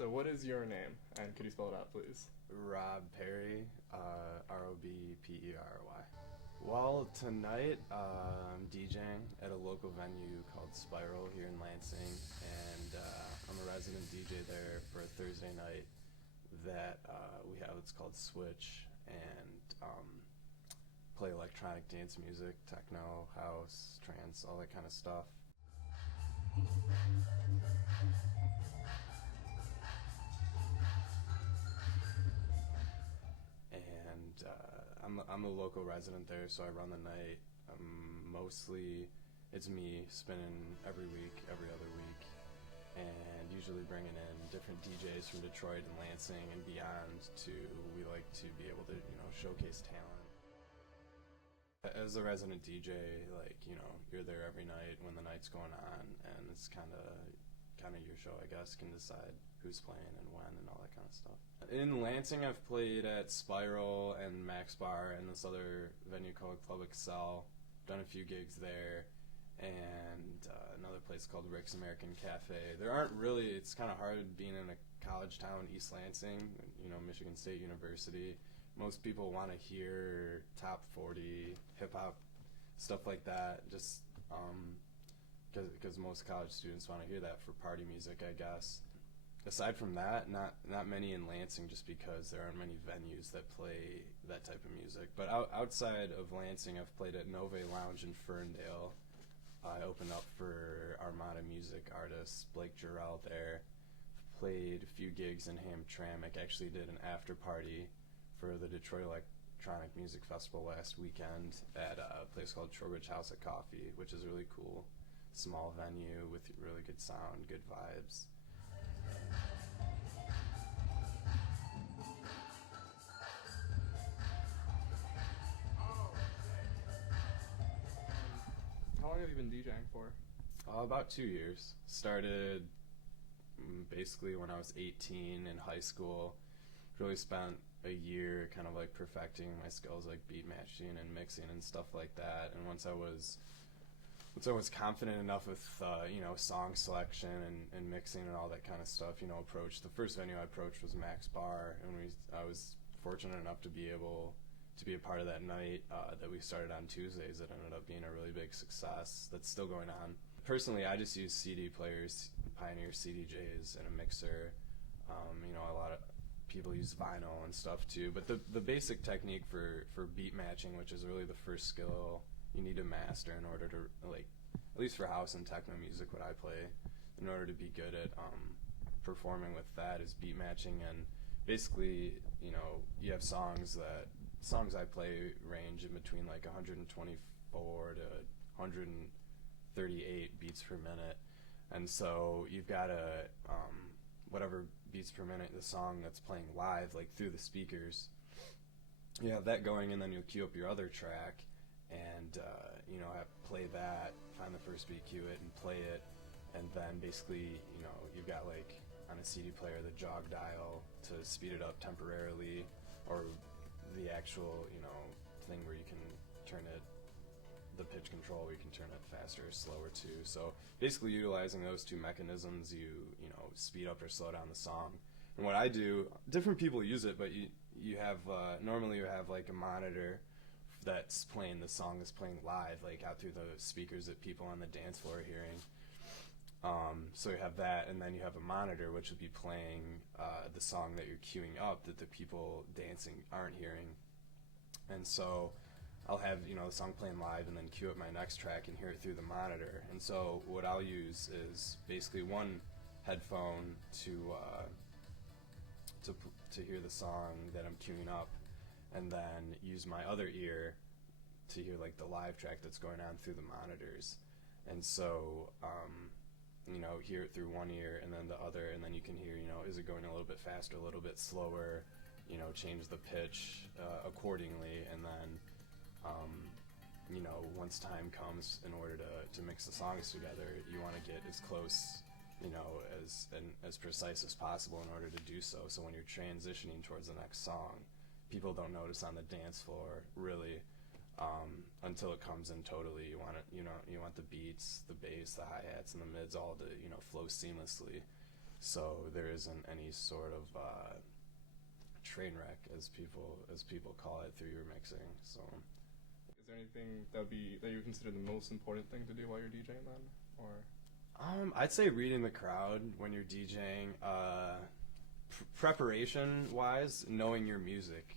So what is your name, and could you spell it out, please? Rob Perry, Robpery. Well, tonight I'm DJing at a local venue called Spiral here in Lansing, and I'm a resident DJ there for a Thursday night that we have. It's called Switch, and play electronic dance music, techno, house, trance, all that kind of stuff. And I'm a local resident there, so I run the night. Mostly, it's me spinning every week, every other week, and usually bringing in different DJs from Detroit and Lansing and beyond. We like to be able to showcase talent. As a resident DJ, you're there every night when the night's going on, and it's kind of your show, I guess. Can decide who's playing and when and all that kind of stuff. In Lansing, I've played at Spiral and Max Bar and this other venue called Club Excel. Done a few gigs there, and another place called Rick's American Cafe. There aren't really. It's kind of hard being in a college town, East Lansing, Michigan State University. Most people want to hear top 40 hip hop stuff like that. Just because most college students want to hear that for party music, I guess. Aside from that, not many in Lansing, just because there aren't many venues that play that type of music. But outside of Lansing, I've played at Nove Lounge in Ferndale. I opened up for Armada Music artist Blake Jarrell there. Played a few gigs in Hamtramck. Actually did an after party for the Detroit Electronic Music Festival last weekend at a place called Trowbridge House of Coffee, which is really cool. Small venue with really good sound, good vibes. How long have you been DJing for? About 2 years. Started basically when I was 18 in high school. Really spent a year kind of perfecting my skills, beat matching and mixing and stuff like that. And once I was confident enough with song selection and mixing and all that kind of stuff, the first venue I approached was Max Bar, and I was fortunate enough to be able to be a part of that night that we started on Tuesdays. That ended up being a really big success that's still going on. Personally, I just use CD players, Pioneer CDJs, and a mixer. A lot of people use vinyl and stuff too, but the basic technique for beat matching, which is really the first skill you need to master in order to, at least for house and techno music, what I play, in order to be good at performing with that, is beat matching. And basically, you have songs I play range in between 124 to 138 beats per minute, and so you've got to whatever beats per minute the song that's playing live, through the speakers, you have that going, and then you'll queue up your other track, and play that, find the first beat, cue it, and play it, and then basically you've got on a CD player the jog dial to speed it up temporarily, or the actual thing where you can turn it, the pitch control where you can turn it faster or slower too. So basically utilizing those two mechanisms, you speed up or slow down the song. And what I do, different people use it, but you have normally you have a monitor that's playing the song that's playing live, out through the speakers that people on the dance floor are hearing. So you have that, and then you have a monitor which will be playing the song that you're queuing up that the people dancing aren't hearing. And so I'll have the song playing live, and then queue up my next track and hear it through the monitor. And so what I'll use is basically one headphone to hear the song that I'm queuing up, and then use my other ear to hear the live track that's going on through the monitors. And so hear it through one ear and then the other, and then you can hear is it going a little bit faster, a little bit slower, change the pitch accordingly. And then once time comes, in order to mix the songs together, you want to get as close as precise as possible in order to do so. So when you're transitioning towards the next song, people don't notice on the dance floor really until it comes in totally. You want it, you want the beats, the bass, the hi-hats, and the mids all to flow seamlessly. so there isn't any sort of train wreck, as people call it, through your mixing. So, Is there anything that you would consider the most important thing to do while you're DJing then, or? I'd say reading the crowd when you're DJing. Preparation wise, knowing your music,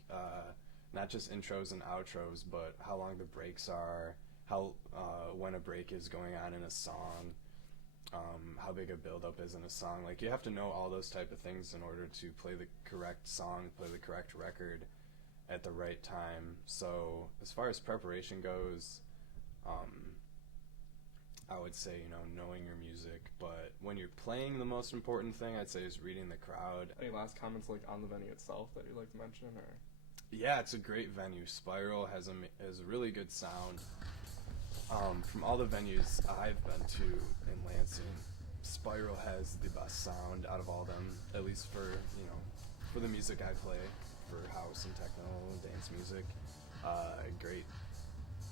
not just intros and outros, but how long the breaks are, how when a break is going on in a song, how big a build up is in a song. Like, you have to know all those type of things in order to play the correct song, play the correct record at the right time. So as far as preparation goes, I would say, knowing your music. But when you're playing, the most important thing I'd say is reading the crowd. Any last comments like on the venue itself that you'd like to mention, or? Yeah, it's a great venue. Spiral has a really good sound. From all the venues I've been to in Lansing, Spiral has the best sound out of all of them, at least for the music I play, for house and techno and dance music. Great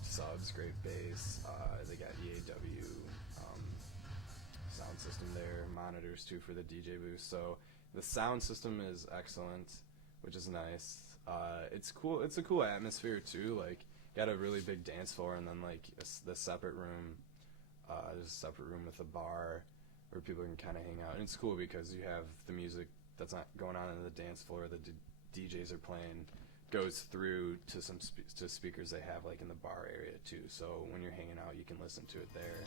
subs, great bass. They got EAW sound system there, monitors too for the DJ booth. So the sound system is excellent, which is nice. It's cool. It's a cool atmosphere too. Like, got a really big dance floor, and then like the separate room. There's a separate room with a bar where people can kind of hang out, and it's cool because you have the music that's not going on in the dance floor. The DJs are playing goes through to some to speakers they have like in the bar area too. So when you're hanging out, you can listen to it there.